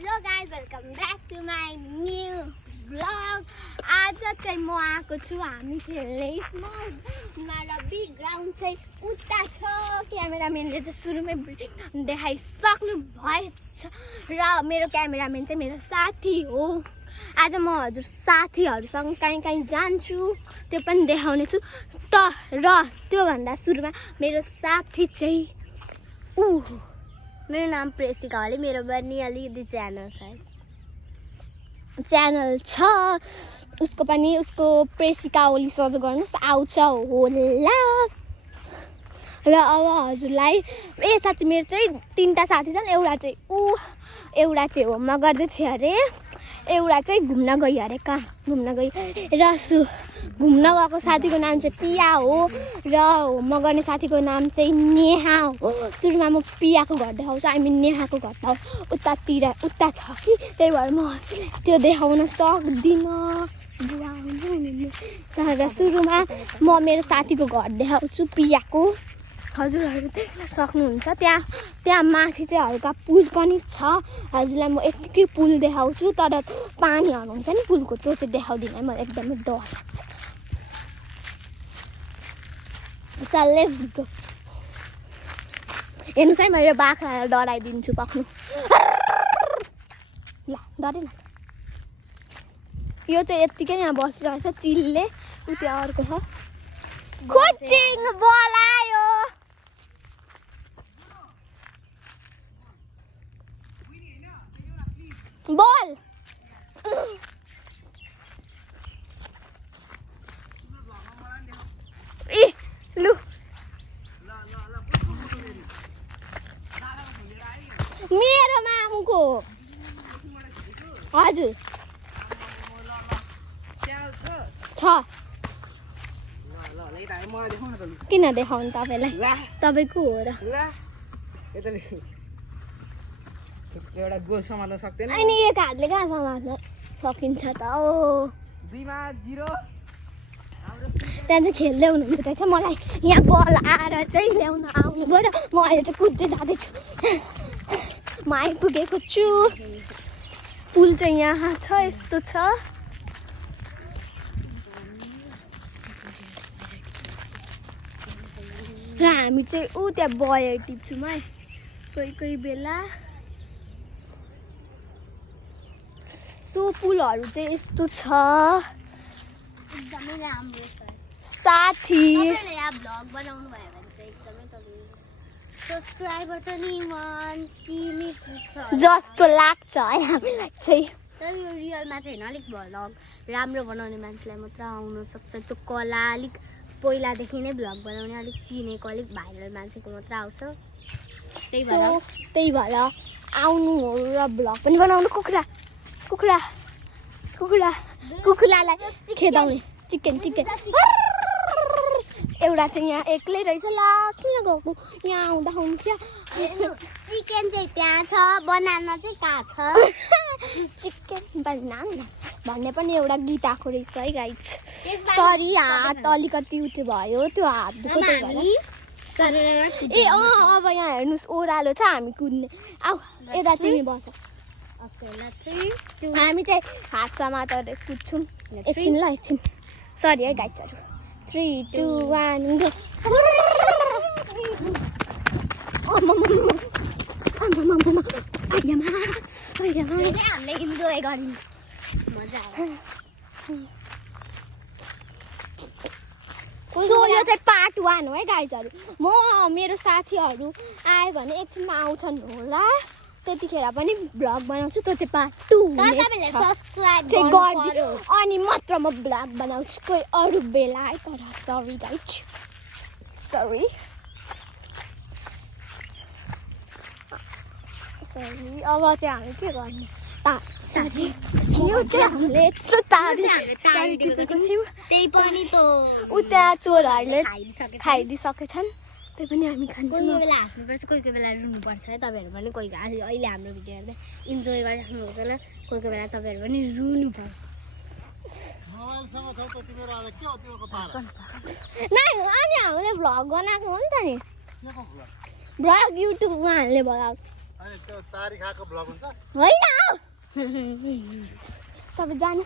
Hello guys welcome back to my new blog. आज चाहिँ म आएको छु हामी खेल्ने स्मल र बिग ग्राउन्ड चाहिँ उता छ। क्यामेराम्यानले चाहिँ सुरुमै देखाइसक्नु भएछ र मेरो क्यामेराम्यान चाहिँ मेरो साथी हो। आज म हजुर साथीहरूसँग कहीँ कहीँ जान्छु त्यो पनि देखाउने छु। र त्योभन्दा सुरुमा मेरो साथी चाहिँ मेरो नाम प्रेसिका हो। मेरो पनि अलिकति च्यानल छ उसको पनि, उसको प्रेसिका ओली सर्च गर्नुहोस् आउँछ होला। र अब हजुरलाई साँच्चै मेरो चाहिँ 3टा साथी छन्। एउटा चाहिँ होममा गर्दैछ अरे, एउटा चाहिँ घुम्न गई अरे। कहाँ घुम्न गई र घुम्न गएको साथीको नाम चाहिँ पिया हो र होममा गर्ने साथीको नाम चाहिँ नेहा हो। सुरुमा म पियाको घर देखाउँछु, नेहाको घर त उता छ कि त्यही भएर म त्यो देखाउन सक्दिनँ। र सुरुमा म मेरो साथीको घर देखाउँछु पियाको। हजुरहरू देख्न सक्नुहुन्छ त्यहाँ माथि चाहिँ हल्का पुल पनि छ। हजुरलाई म यतिकै पुल देखाउँछु, तर पानीहरू हुन्छ नि पुलको त्यो चाहिँ देखाउँदिनँ, मलाई एकदमै डर लाग्छ। So let's go। हेर्नुहोस् है मैले बाख्रालाई डराइदिन्छु पक्नु। ल डरेन। यो चाहिँ यत्तिकै यहाँ बसिरहेछ चिलले। उ त्यहाँ अर्को छ कोचिङ बोलायो। बोल लु मेरो मामुको हजुर छ। किन देखाउनु तपाईँलाई? तपाईँको हो र एउटा गोल समात्न सक्दैन। अनि एक हातले कहाँ समात्न सकिन्छ त? ओ 2मा 0। त्यहाँ चाहिँ खेल्दै हुनुहुँदो रहेछ। मलाई यहाँ बल आएर चाहिँ ल्याउन आउनु भयो र म अहिले चाहिँ कुद्दै जाँदैछु। म आइपुगेको छु। पुल चाहिँ यहाँ छ, यस्तो छ। र हामी चाहिँ त्यहाँ बयर टिप्छौँ है कोही बेला। सो पुलहरू चाहिँ यस्तो छ। एकदमै राम्रो छ। साथी तपाईँले यहाँ भ्लग बनाउनु भयो भने चाहिँ एकदमै तपाईँले सब्सक्राइबर त नि 1 के पुग्छ जस्तो लाग्छ है हामीलाई चाहिँ। तर यो रियलमा चाहिँ होइन, अलिक भ्लग राम्रो बनाउने मान्छेलाई मात्र आउन सक्छ। त्यो कला अलिक पहिलादेखि नै भ्लग बनाउने अलिक चिनेको अलिक भाइरल मान्छेको मात्र आउँछ। त्यही भएर आउनु हो र भ्लग पनि बनाउनु। कुखुरालाई खेदाउने चिकन एउटा चाहिँ यहाँ एक्लै रहेछ। ला किन गएको? यहाँ आउँदा हुन्छ। चिकन चाहिँ त्यहाँ छ, बनाना चाहिँ कहाँ छ? चिकन बनाना भन्ने पनि एउटा गीत आएको रहेछ है गाइज। सरी हात अलिकति उठ्यो भयो, त्यो हात दुःख भयो। अब यहाँ हेर्नुहोस् ओह्रालो छ, हामी कुद्ने। आऊ यता तिमी बस। हामी चाहिँ हात समातेर कुद्छौँ। एकछिन सरी है गाइजहरू। 3 2 1 गो। हामीले इन्जोय गर्यौँ, मजा आयो। यो चाहिँ पार्ट 1 हो है गाइजहरू। मेरो साथीहरू आयो भने एकछिनमा आउँछन् होला, त्यतिखेर पनि भ्लग बनाउँछु। त्यो चाहिँ पार्ट 2 अनि मात्र म भ्लग बनाउँछु कोही अरू बेला है। तर सरी गाइज, सरी। अब चाहिँ हामी के गर्ने? यो चाहिँ हामीले यत्रो तारिदिएको थियौँ, त्यही पनि त उता चोरहरूले खाइदिइसकेछन्। त्यही पनि हामी खान्छौँ। कोही बेला हाँस्नुपर्छ, कोही बेला रुनुपर्छ है। तपाईँहरू पनि अहिले हाम्रो भिडियो हेर्दै इन्जोय गरिराख्नुहुन्छ होला, कोही बेला तपाईँहरू पनि रुनु पर्छ। अनि हामीले भ्लग बनाएको हो नि त नि, भ्लग युट्युबमा हाल्ने भ्लग। अनि त्यो तारी खाएको भ्लग हुन्छ होइन तपाईँ जानु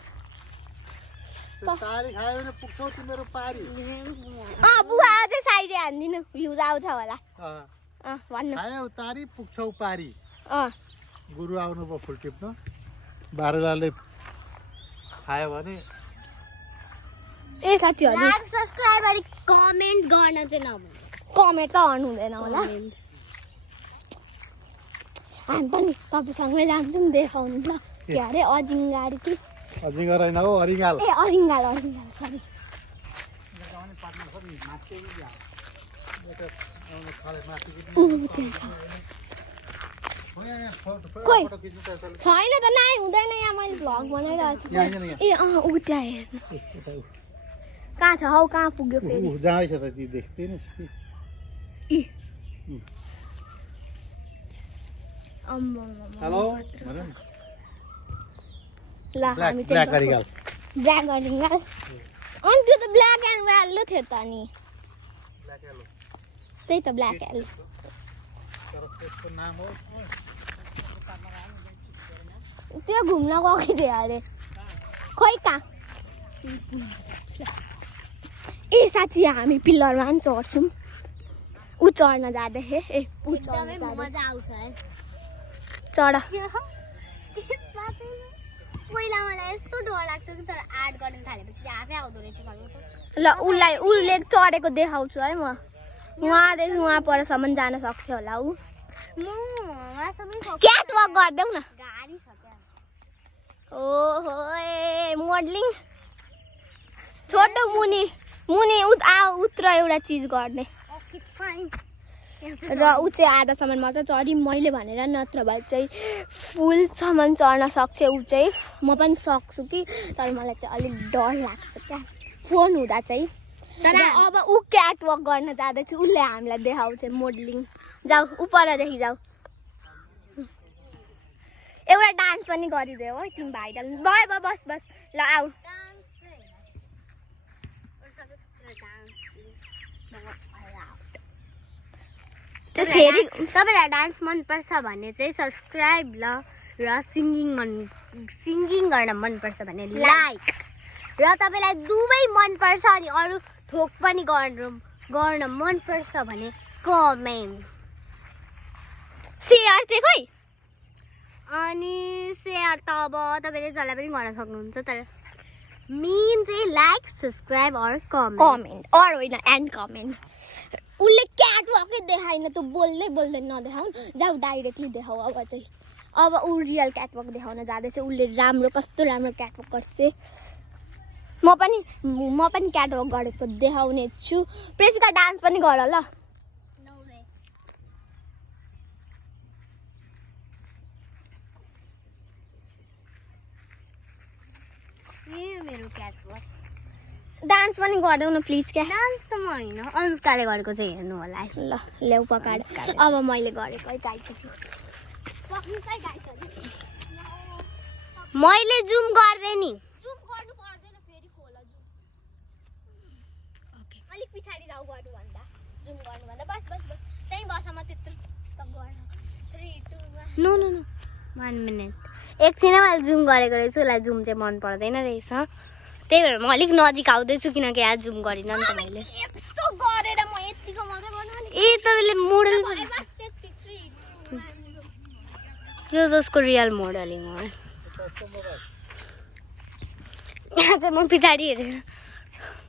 त्यो तारी खायो भने पुग्छौ तिम्रो पारी बुवा अझै साइडे हानिदिनु भ्युज आउँछ होला भन्नु खायो तारी पुग्छौ पारी अँ गुरु आउनुभयो फुल टिप्न बारुलाले खायो भने ए साथीहरू लाइक सब्स्क्राइब अनि कमेन्ट गर्न चाहिँ नभुल्नु कमेन्ट त गर्नु हुँदैन होला हामी पनि तपाईँसँगै जान्छौँ देखाउनु ल के अरे अजिङ्गार कि अजिङ्गर होइन हो अरिङ्गाल ए अरिङ्गाल सरी ऊ त्यो छ कोही छैन त नाइ हुँदैन यहाँ मैले भ्लग बनाइरहेको छु ए ऊ त्यहाँ हेर्नु कहाँ छ हौ कहाँ पुग्यो फेरि जाँदैछ त ती देख्दैन इ हेलो ल हामी ब्ल्याक अरिङ्गाल ब्ल्याक अरिङ्गाल अनि त्यो त ब्ल्याक एन्ड येल्लो थियो त नि त्यही त ब्ल्याक येल्लो तर त्यसको नाम हो त्यो घुम्न गएको थियो अरे खोइ कहाँ ए साथी हामी पिल्लरमा पनि चढ्छौँ ऊ चढ्न जाँदाखेरि ए ऊ चढ्न एकदमै जाँदा मजा आउँछ है चढ पहिला मलाई यस्तो डर लाग्छ कि तर आर्ट गर्न थालेपछि आफै आउँदो रहेछ घरमा ल उसले चढेको देखाउँछु है म उहाँदेखि उहाँ परसम्म जान सक्छ होला ऊ म उहाँसम्मै क्याट वक गरिदेऊ न गाडी छ क्या ओहो ए मोडलिङ छोटो मुनि मुनि उत्र एउटा चिज गर्ने ओके फाइन र ऊ चाहिँ आधासम्म मात्र चढी मैले भनेर नत्र भए चाहिँ फुलसम्म चढ्न सक्छ ऊ चाहिँ म पनि सक्छु कि तर मलाई चाहिँ अलिक डर लाग्छ क्या फोन हुँदा चाहिँ तर अब ऊ क्याट वक गर्न जाँदैछु उसले हामीलाई देखाउँछ मोडलिङ जाऊ उपरदेखि जाऊ एउटा डान्स पनि गरिदियो है तिमी भाइरल भयो भयो बस बस ल आऊ फेरि तपाईँलाई डान्स मनपर्छ भने चाहिँ सब्सक्राइब ल र सिङ्गिङ गर्न मनपर्छ भने लाइक र तपाईँलाई दुवै मनपर्छ अनि अरू थोक पनि गर्न मनपर्छ भने कमेन्ट सेयर चाहिँ खोइ अनि सेयर त अब तपाईँले जसलाई पनि गर्न सक्नुहुन्छ तर मेन चाहिँ लाइक सब्सक्राइब अर कमेन्ट अरू होइन एन्ड कमेन्ट उसले क्याट वकै देखाएन तँ बोल्दै बोल्दै नदेखाउन् जाऊ डाइरेक्टली देखाऊ अब चाहिँ अब ऊ रियल क्याटवक देखाउन जाँदैछ उसले राम्रो कस्तो राम्रो क्याटवक गर्छ म पनि क्याटवक गरेको देखाउने छु प्रेसिका डान्स पनि गर ल मेरो क्याटवक डान्स पनि गरिदेऊ न प्लिज क्या डान्स त म होइन अनुष्काले गरेको चाहिँ हेर्नु होला है ल ल्याउ पकाएर अब मैले गरेको है गाइसक्यो मैले जुम गर्दै नि जुम गर्नु पर्दैन फेरि खोला जुम ओके अलिक पछाडि जाऊ गर्नु भन्दा जुम गर्नु भन्दा बस बस बस त्यही बसमा त्यत्रो त गर्न 3 2 1 नो नो नो 1 मिनट एकछिन मैले जुम गरेको रहेछु उसलाई जुम चाहिँ मन पर्दैन रहेछ त्यही भएर म अलिक नजिक आउँदैछु किनकि आज जुम गरिनँ नि त मैले यस्तो गरेर म यतिको मात्रै गर्नु भने ए तपाईँले मोडल बस त्यति 3 यो जसको रियल मोडलिङ हो यहाँ चाहिँ म पछाडि हेरेर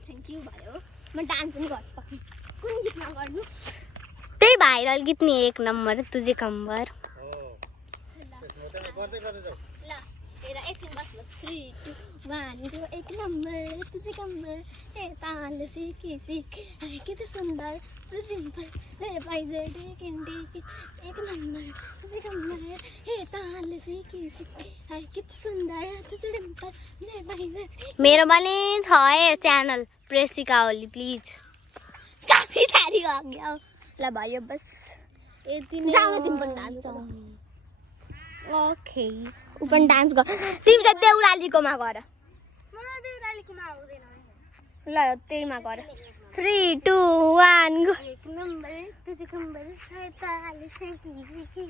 थ्याङ्क यू भयो म डान्स पनि गर्छु पक्कै कुन गीतमा गर्नु त्यही भाइरल गीत नि 1 नम्बर तुझे कम्बर ल हेर एकछिन बस बस 3 2 1 2 1 नम्बर तुझे कम्बर ए ताल सीखी सीख अरे कितने सुंदर तुझे डिंपल तेरे पाइजे केंडी एक नंबर तुझे कम्बर ए ताल सीखी सीख अरे कितने सुंदर तुझे डिंपल तेरे पाइजे मेरो पनि छ है च्यानल प्रेसिका ओली प्लिज काफी सारी हो गया ल भयो बस यति जाऊ न तिमी पनि डान्स गर ओके उ पनि डान्स गर तिमी चाहिँ देउरालीकोमा गर मलाई देउरालीकोमा आउँदैन ल त्यहीमा गर 3 2 1 गो एक नम्बर तुझे कम्बर ताल सीखी सीखी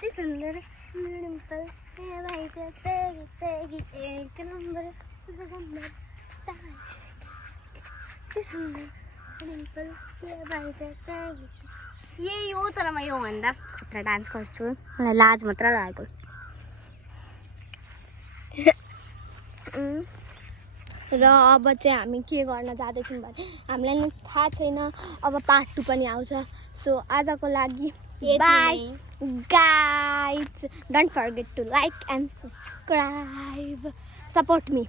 यति सुन्दर डिम्पल ए भाइ चाहिँ तेगी तेगी एक नम्बर जगम्बर यति सुन्दर डिम्पल ए भाइ चाहिँ तेगी यही हो तर म योभन्दा खतरा डान्स गर्छु मलाई लाज मात्र लागेको र अब चाहिँ हामी के गर्न जाँदैछौँ भने हामीलाई नि थाहा छैन अब पार्ट 2 पनि आउँछ सो आजको लागि by guys, don't forget to like and subscribe. Support me.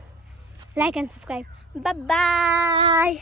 Like and subscribe. Bye bye.